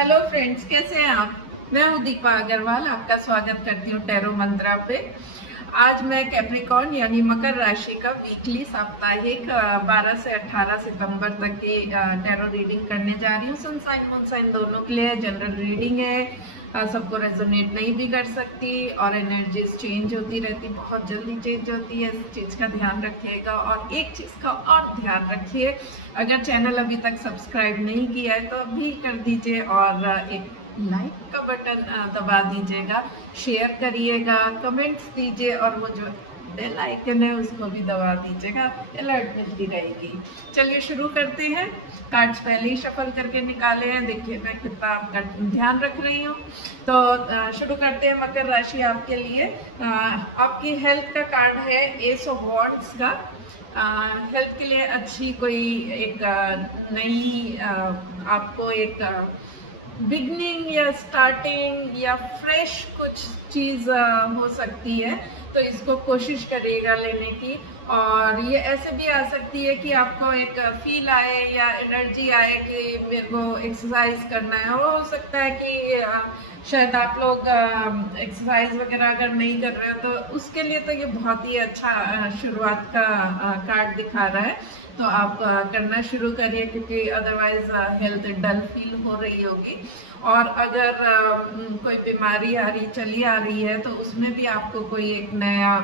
Hello friends, कैसे हैं आप। मैं हूं दीपा अग्रवाल, आपका स्वागत करती हूं टैरो मंत्रा पे। आज मैं कैप्रिकॉर्न यानी मकर राशि का वीकली साप्ताहिक 12 से 18 सितंबर तक की टैरो रीडिंग करने जा रही हूँ। सन साइन मून साइन दोनों के लिए जनरल रीडिंग है। सबको रेजोनेट नहीं भी कर सकती और एनर्जीज चेंज होती रहती, बहुत जल्दी चेंज होती है। इस चीज़ का ध्यान रखिएगा। और एक चीज़ का और ध्यान रखिए, अगर चैनल अभी तक सब्सक्राइब नहीं किया है तो अभी कर दीजिए और एक लाइक का बटन दबा दीजिएगा, शेयर करिएगा, कमेंट्स दीजिए और वो जो बेल आइकन है उसको भी दबा दीजिएगा, अलर्ट मिलती रहेगी। चलिए शुरू करते हैं। कार्ड्स पहले ही शफल करके निकाले हैं, देखिए मैं कितना आपका ध्यान रख रही हूँ। तो शुरू करते हैं मकर राशि आपके लिए। आपकी हेल्थ का कार्ड है एस ऑफ वॉन्ड्स का। हेल्थ के लिए अच्छी कोई एक नई आपको एक बिगनिंग या स्टार्टिंग या फ्रेश कुछ चीज़ हो सकती है, तो इसको कोशिश करिएगा लेने की। और ये ऐसे भी आ सकती है कि आपको एक फील आए या एनर्जी आए कि मेरे को एक्सरसाइज करना है। हो सकता है कि शायद आप लोग एक्सरसाइज वगैरह अगर नहीं कर रहे हो तो उसके लिए तो ये बहुत ही अच्छा शुरुआत का कार्ड दिखा रहा है। तो आप करना शुरू करिए, क्योंकि अदरवाइज हेल्थ डल फील हो रही होगी। और अगर कोई बीमारी आ रही चली आ रही है तो उसमें भी आपको कोई एक नया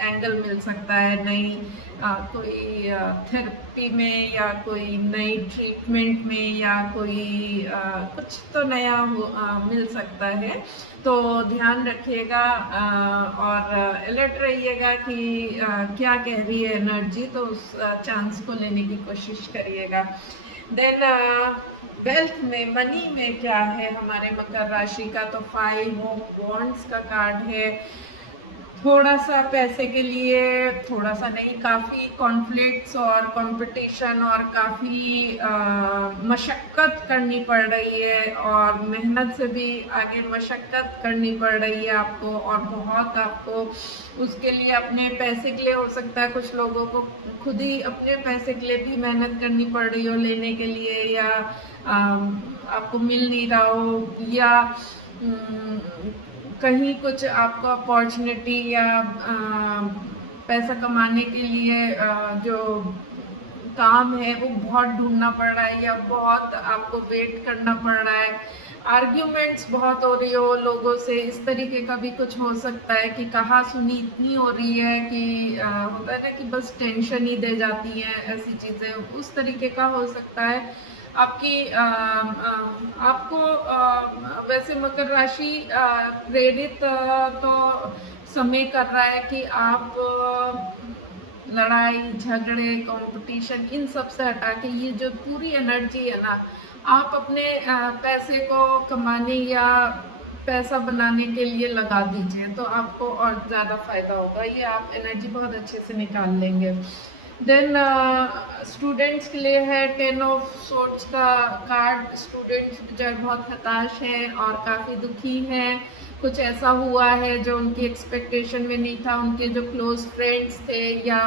एंगल मिल सकता है, नई कोई थेरेपी में या कोई नई ट्रीटमेंट में या कोई कुछ तो नया मिल सकता है। तो ध्यान रखिएगा और अलर्ट रहिएगा कि क्या कह रही है एनर्जी, तो उस चांस को लेने की कोशिश करिएगा। देन वेल्थ में, मनी में क्या है हमारे मकर राशि का, तो 5 ऑफ वॉन्ड्स का कार्ड है। थोड़ा सा पैसे के लिए, थोड़ा सा नहीं, काफ़ी कॉन्फ्लिक्ट्स और कंपटीशन और काफ़ी मशक्क़त करनी पड़ रही है और मेहनत से भी आगे मशक्क़त करनी पड़ रही है आपको। और बहुत आपको उसके लिए अपने पैसे के लिए, हो सकता है कुछ लोगों को खुद ही अपने पैसे के लिए भी मेहनत करनी पड़ रही हो लेने के लिए, या आपको मिल नहीं रहा हो, या कहीं कुछ आपको अपॉर्चुनिटी या पैसा कमाने के लिए जो काम है वो बहुत ढूंढना पड़ रहा है या बहुत आपको वेट करना पड़ रहा है। आर्ग्यूमेंट्स बहुत हो रही हो लोगों से, इस तरीके का भी कुछ हो सकता है कि कहा सुनी इतनी हो रही है कि होता है ना कि बस टेंशन ही दे जाती हैं ऐसी चीज़ें, उस तरीके का हो सकता है। आपकी आपको वैसे मकर राशि प्रेरित तो समय कर रहा है कि आप लड़ाई झगड़े कंपटीशन इन सब से हटा के ये जो पूरी एनर्जी है ना, आप अपने पैसे को कमाने या पैसा बनाने के लिए लगा दीजिए, तो आपको और ज़्यादा फायदा होगा। ये आप एनर्जी बहुत अच्छे से निकाल लेंगे। देन स्टूडेंट्स के लिए है 10 ऑफ सोर्ड्स का कार्ड। स्टूडेंट्स जो बहुत हताश हैं और काफ़ी दुखी हैं, कुछ ऐसा हुआ है जो उनकी एक्सपेक्टेशन में नहीं था। उनके जो क्लोज फ्रेंड्स थे या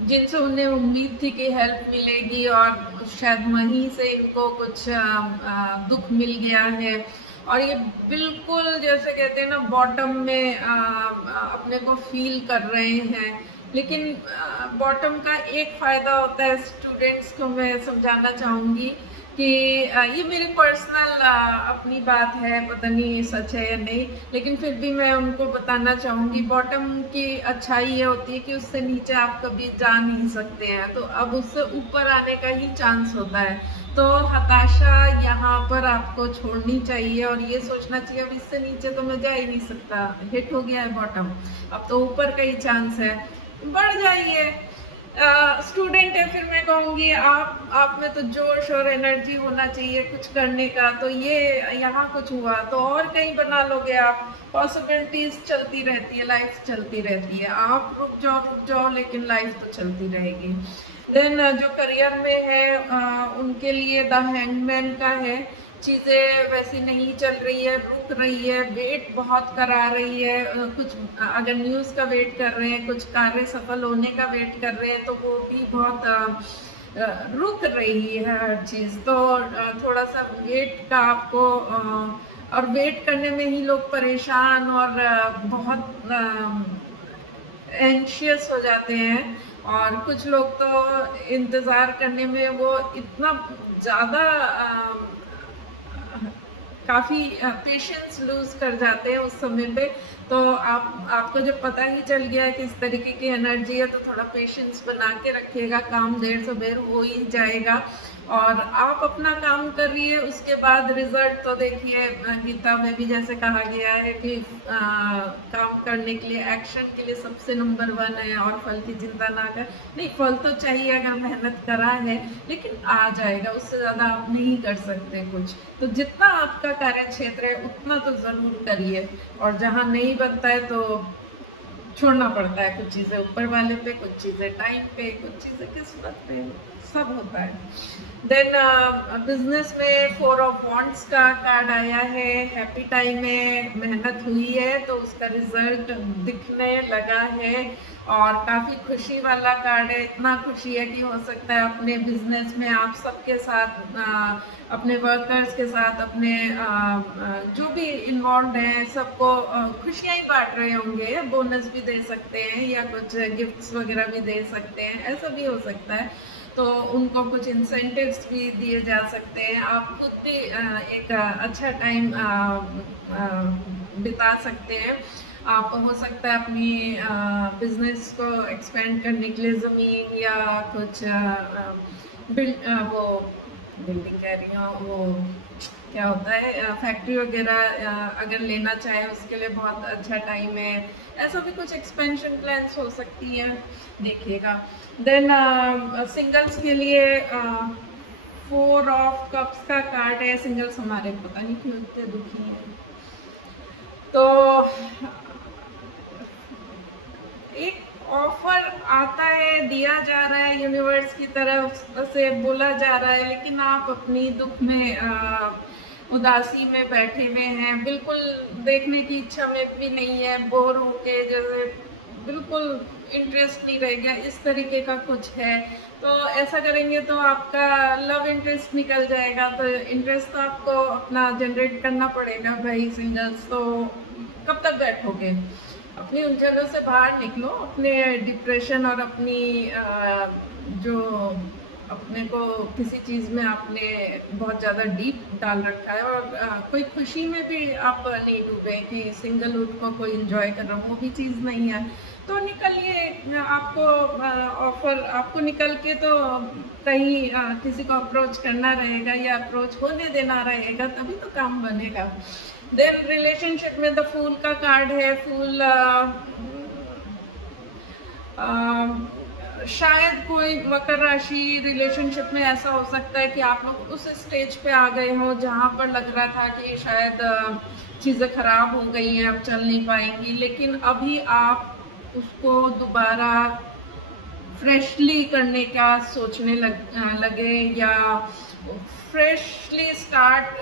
जिनसे उन्हें उम्मीद थी कि हेल्प मिलेगी और शायद वहीं से इनको कुछ दुख मिल गया है। और ये बिल्कुल जैसे कहते हैं ना बॉटम में अपने को फील कर रहे हैं। लेकिन बॉटम का एक फ़ायदा होता है, स्टूडेंट्स को मैं समझाना चाहूँगी कि ये मेरी पर्सनल अपनी बात है, पता नहीं सच है या नहीं, लेकिन फिर भी मैं उनको बताना चाहूँगी। बॉटम की अच्छाई ये होती है कि उससे नीचे आप कभी जा नहीं सकते हैं, तो अब उससे ऊपर आने का ही चांस होता है। तो हताशा यहाँ पर आपको छोड़नी चाहिए और ये सोचना चाहिए अब इससे नीचे तो मैं जा ही नहीं सकता, हिट हो गया है बॉटम, अब तो ऊपर का ही चांस है, बढ़ जाइए। स्टूडेंट है, फिर मैं कहूँगी आप में तो जोश और एनर्जी होना चाहिए कुछ करने का, तो ये यहाँ कुछ हुआ तो और कहीं बना लोगे आप। पॉसिबिलिटीज चलती रहती है, लाइफ चलती रहती है, आप रुक जाओ लेकिन लाइफ तो चलती रहेगी। देन जो करियर में है उनके लिए द हैंगमैन का है। चीज़ें वैसी नहीं चल रही है, रुक रही है, वेट बहुत करा रही है। कुछ अगर न्यूज़ का वेट कर रहे हैं, कुछ कार्य सफल होने का वेट कर रहे हैं, तो वो भी बहुत रुक रही है हर चीज़, तो थोड़ा सा वेट का आपको और वेट करने में ही लोग परेशान और बहुत एंशियस हो जाते हैं। और कुछ लोग तो इंतज़ार करने में वो इतना ज़्यादा काफ़ी पेशेंस लूज़ कर जाते हैं उस समय पे। तो आपको जब पता ही चल गया है कि इस तरीके की एनर्जी है, तो थोड़ा पेशेंस बना के रखिएगा, काम देर सबेर हो ही जाएगा। और आप अपना काम करिए, उसके बाद रिजल्ट तो देखिए, गीता में भी जैसे कहा गया है कि काम करने के लिए, एक्शन के लिए सबसे नंबर 1 है, और फल की चिंता ना कर। नहीं, फल तो चाहिए अगर मेहनत करा है, लेकिन आ जाएगा, उससे ज़्यादा आप नहीं कर सकते कुछ। तो जितना आपका कार्य क्षेत्र है उतना तो ज़रूर करिए, और जहाँ नहीं बनता है तो छोड़ना पड़ता है। कुछ चीज़ें ऊपर वाले पे, कुछ चीज़ें टाइम पे, कुछ चीज़ें किस्मत पे, सब होता है। देन बिजनेस में 4 ऑफ वॉन्ड्स का कार्ड आया है। हैप्पी टाइम है, मेहनत हुई है तो उसका रिजल्ट दिखने लगा है, और काफ़ी खुशी वाला कार्ड है। इतना खुशी है कि हो सकता है अपने बिजनेस में आप सबके साथ, अपने वर्कर्स के साथ, अपने जो भी इन्वॉल्व हैं सबको खुशियाँ ही बांट रहे होंगे। बोनस भी दे सकते हैं या कुछ गिफ्ट्स वगैरह भी दे सकते हैं, ऐसा भी हो सकता है। तो उनको कुछ इंसेंटिव्स भी दिए जा सकते हैं। आप खुद भी एक अच्छा टाइम बिता सकते हैं। आप हो सकता है अपनी बिजनेस को एक्सपेंड करने के लिए ज़मीन या कुछ वो बिल्डिंग कह रही हूँ, वो क्या होता है, फैक्ट्री वगैरह अगर लेना चाहे उसके लिए बहुत अच्छा टाइम है। ऐसा भी कुछ एक्सपेंशन प्लान्स हो सकती है, देखिएगा। देन सिंगल्स के लिए 4 ऑफ कप्स का कार्ड है। सिंगल्स हमारे पता नहीं क्यों इतने दुखी हैं। तो एक ऑफर आता है, दिया जा रहा है यूनिवर्स की तरफ से, बोला जा रहा है, लेकिन आप अपनी दुख में उदासी में बैठे हुए हैं, बिल्कुल देखने की इच्छा में भी नहीं है, बोर होके जैसे बिल्कुल इंटरेस्ट नहीं रह गया, इस तरीके का कुछ है। तो ऐसा करेंगे तो आपका लव इंटरेस्ट निकल जाएगा, तो इंटरेस्ट तो आपको अपना जनरेट करना पड़ेगा भाई सिंगल्स। तो कब तक बैठोगे? अपनी उलझनों से बाहर निकलो, अपने डिप्रेशन और अपनी जो अपने को किसी चीज़ में आपने बहुत ज़्यादा डीप डाल रखा है, और कोई खुशी में भी आप नहीं डूबे कि सिंगलहुड को कोई एंजॉय कर रहा हूँ, वो भी चीज़ नहीं है। तो निकलिए, आपको ऑफर, आपको निकल के तो कहीं किसी को अप्रोच करना रहेगा या अप्रोच होने देना रहेगा, तभी तो काम बनेगा। देन रिलेशनशिप में द फूल का कार्ड है। फूल शायद कोई मकर राशि रिलेशनशिप में ऐसा हो सकता है कि आप लोग उस स्टेज पे आ गए हो जहाँ पर लग रहा था कि शायद चीज़ें खराब हो गई हैं, अब चल नहीं पाएंगी, लेकिन अभी आप उसको दोबारा फ्रेशली करने का सोचने लगे, या फ्रेशली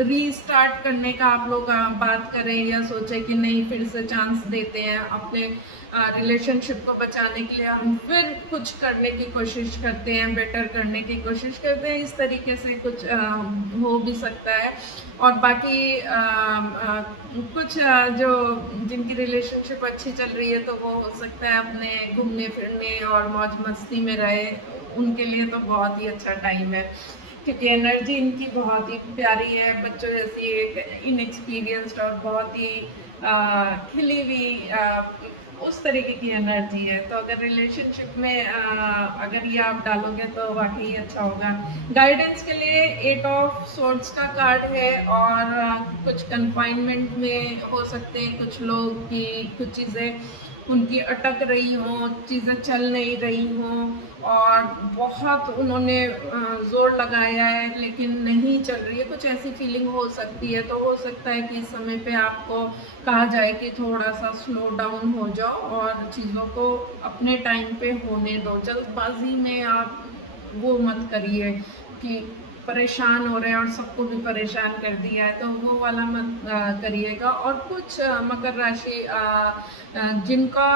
रीस्टार्ट करने का आप लोग बात करें, या सोचे कि नहीं फिर से चांस देते हैं अपने रिलेशनशिप को बचाने के लिए, हम फिर कुछ करने की कोशिश करते हैं, बेटर करने की कोशिश करते हैं। इस तरीके से कुछ हो भी सकता है। और बाकी कुछ जो जिनकी रिलेशनशिप अच्छी चल रही है, तो वो हो सकता है अपने घूमने फिरने और मौज मस्ती में रहे, उनके लिए तो बहुत ही अच्छा टाइम है, क्योंकि एनर्जी इनकी बहुत ही प्यारी है, बच्चों जैसी एक इनएक्सपीरियंस्ड और बहुत ही खिली हुई उस तरीके की एनर्जी है। तो अगर रिलेशनशिप में अगर ये आप डालोगे तो वाकई अच्छा होगा। गाइडेंस के लिए 8 ऑफ सोर्ड्स का कार्ड है, और कुछ कन्फाइनमेंट में हो सकते हैं कुछ लोग की कुछ चीज़ें उनकी अटक रही हों, चीज़ें चल नहीं रही हों, और बहुत उन्होंने ज़ोर लगाया है लेकिन नहीं चल रही है, कुछ ऐसी फीलिंग हो सकती है। तो हो सकता है कि इस समय पे आपको कहा जाए कि थोड़ा सा स्लो डाउन हो जाओ और चीज़ों को अपने टाइम पे होने दो। जल्दबाजी में आप वो मत करिए कि परेशान हो रहे हैं और सबको भी परेशान कर दिया है, तो वो वाला मत करिएगा। और कुछ मकर राशि जिनका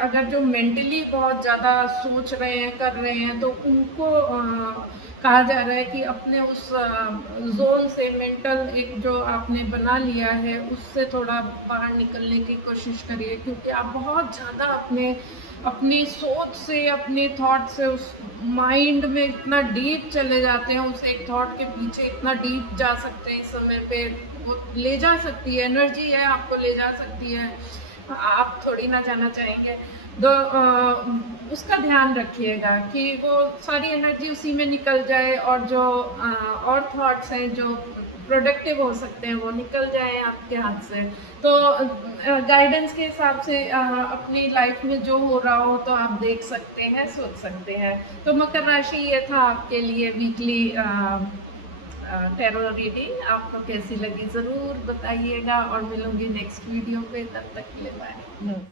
अगर जो मेंटली बहुत ज़्यादा सोच रहे हैं, कर रहे हैं, तो उनको कहा जा रहा है कि अपने उस ज़ोन से, मेंटल एक जो आपने बना लिया है, उससे थोड़ा बाहर निकलने की कोशिश करिए, क्योंकि आप बहुत ज़्यादा अपनी सोच से, अपने थॉट से उस माइंड में इतना डीप चले जाते हैं, उस एक थॉट के पीछे इतना डीप जा सकते हैं इस समय पे, वो ले जा सकती है, एनर्जी है, आपको ले जा सकती है, आप थोड़ी ना जाना चाहेंगे। तो उसका ध्यान रखिएगा कि वो सारी एनर्जी उसी में निकल जाए, और जो और थॉट्स हैं जो प्रोडक्टिव हो सकते हैं वो निकल जाए आपके हाथ से। तो गाइडेंस के हिसाब से अपनी लाइफ में जो हो रहा हो तो आप देख सकते हैं, सोच सकते हैं। तो मकर राशि ये था आपके लिए वीकली टैरो रीडिंग। आपको कैसी लगी ज़रूर बताइएगा, और मिलूंगी नेक्स्ट वीडियो पे। तब तक के लिए बाय।